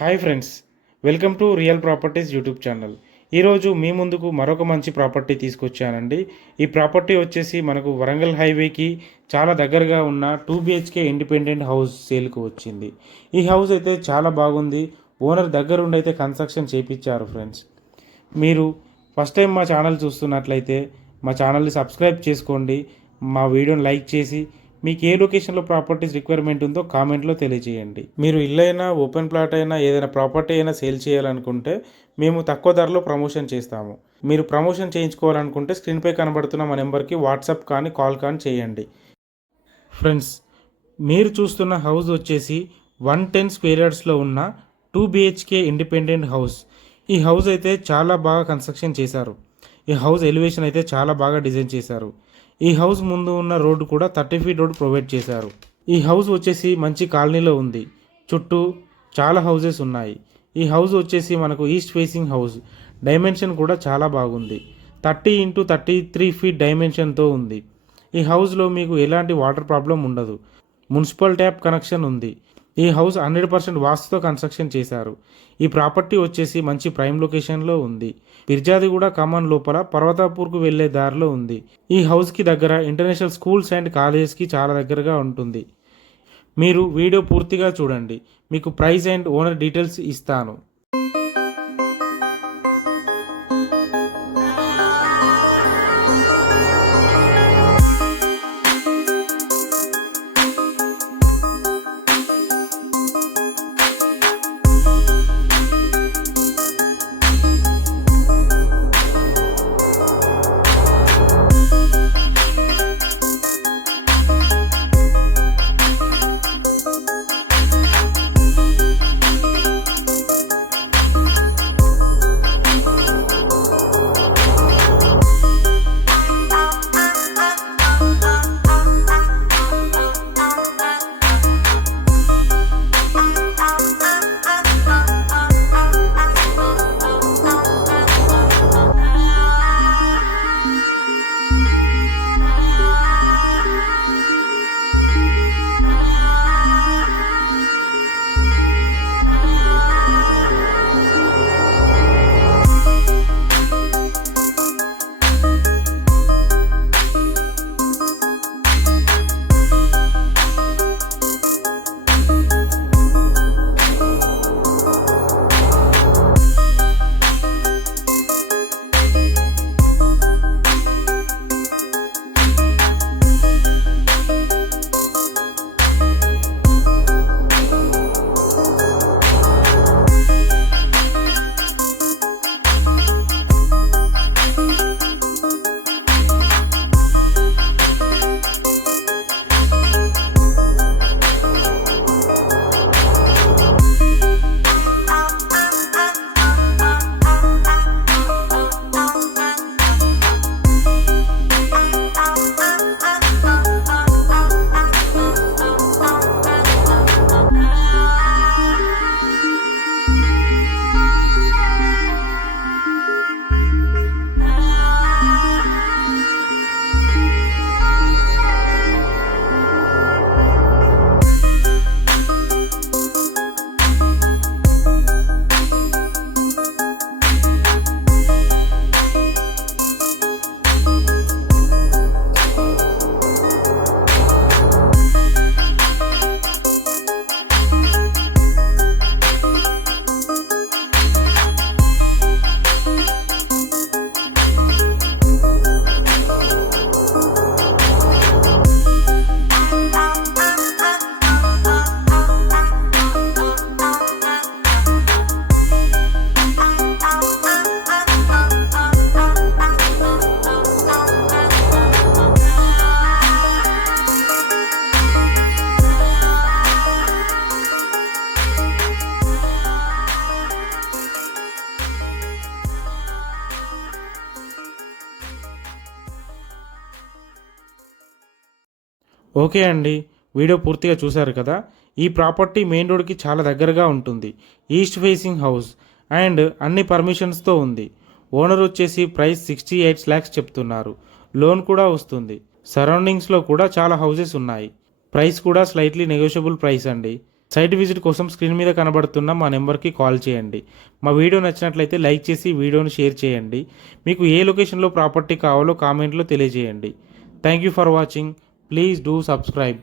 Hi friends, welcome to real properties YouTube channel. ఈరోజు మీ ముందుకు మరొక మంచి ప్రాపర్టీ తీసుకొచ్చానండి. ఈ ప్రాపర్టీ వచ్చేసి మనకు వరంగల్ హైవేకి చాలా దగ్గరగా ఉన్న 2 BHK ఇండిపెండెంట్ హౌస్ సేల్కు వచ్చింది. ఈ హౌస్ అయితే చాలా బాగుంది. ఓనర్ దగ్గరుండి అయితే కన్స్ట్రక్షన్ చేయించారు ఫ్రెండ్స్. మీరు ఫస్ట్ టైం మా ఛానల్ చూస్తున్నట్లయితే మా ఛానల్ని సబ్స్క్రైబ్ చేసుకోండి. మా వీడియోని లైక్ చేసి మీకు ఏ లొకేషన్లో ప్రాపర్టీస్ రిక్వైర్మెంట్ ఉందో కామెంట్లో తెలియజేయండి. మీరు ఇల్లైనా ఓపెన్ ప్లాట్ అయినా ఏదైనా ప్రాపర్టీ అయినా సేల్ చేయాలనుకుంటే మేము తక్కువ ధరలో ప్రమోషన్ చేస్తాము. మీరు ప్రమోషన్ చేయించుకోవాలనుకుంటే స్క్రీన్పై కనబడుతున్న మా నెంబర్కి వాట్సాప్ కానీ కాల్ కానీ చేయండి. ఫ్రెండ్స్, మీరు చూస్తున్న హౌస్ వచ్చేసి 110 స్క్వేర్ యార్డ్స్లో ఉన్న 2 BHK ఇండిపెండెంట్ హౌస్. ఈ హౌస్ అయితే చాలా బాగా కన్స్ట్రక్షన్ చేశారు. ఈ హౌస్ ఎలివేషన్ అయితే చాలా బాగా డిజైన్ చేశారు. ఈ హౌస్ ముందు ఉన్న రోడ్డు కూడా 30 ఫీట్ రోడ్ ప్రొవైడ్ చేశారు. ఈ హౌస్ వచ్చేసి మంచి కాలనీలో ఉంది. చుట్టూ చాలా హౌసెస్ ఉన్నాయి. ఈ హౌస్ వచ్చేసి మనకు ఈస్ట్ ఫేసింగ్ హౌస్. డైమెన్షన్ కూడా చాలా బాగుంది. 30x33 ఫీట్ డైమెన్షన్తో ఉంది. ఈ హౌస్లో మీకు ఎలాంటి వాటర్ ప్రాబ్లం ఉండదు. మున్సిపల్ ట్యాప్ కనెక్షన్ ఉంది. ఈ హౌస్ 100% వాస్తుతో కన్స్ట్రక్షన్ చేశారు. ఈ ప్రాపర్టీ వచ్చేసి మంచి ప్రైమ్ లొకేషన్లో ఉంది. పిర్జాదిగూడ కమాన్ లోపల పర్వతాపూర్కు వెళ్లే దారిలో ఉంది. ఈ హౌస్కి దగ్గర ఇంటర్నేషనల్ స్కూల్స్ అండ్ కాలేజెస్కి చాలా దగ్గరగా ఉంటుంది. మీరు వీడియో పూర్తిగా చూడండి. మీకు ప్రైస్ అండ్ ఓనర్ డీటెయిల్స్ ఇస్తాను. ఓకే అండి, వీడియో పూర్తిగా చూశారు కదా. ఈ ప్రాపర్టీ మెయిన్ రోడ్కి చాలా దగ్గరగా ఉంటుంది. ఈస్ట్ ఫేసింగ్ హౌస్ అండ్ అన్ని పర్మిషన్స్తో ఉంది. ఓనర్ వచ్చేసి ప్రైస్ 68 lakhs చెప్తున్నారు. లోన్ కూడా వస్తుంది. సరౌండింగ్స్లో కూడా చాలా హౌసెస్ ఉన్నాయి. ప్రైస్ కూడా స్లైట్లీ నెగోషియబుల్ ప్రైస్ అండి. సైట్ విజిట్ కోసం స్క్రీన్ మీద కనబడుతున్న మా నెంబర్కి కాల్ చేయండి. మా వీడియో నచ్చినట్లయితే లైక్ చేసి వీడియోని షేర్ చేయండి. మీకు ఏ లొకేషన్లో ప్రాపర్టీ కావాలో కామెంట్లో తెలియజేయండి. Thank you for watching. Please do subscribe.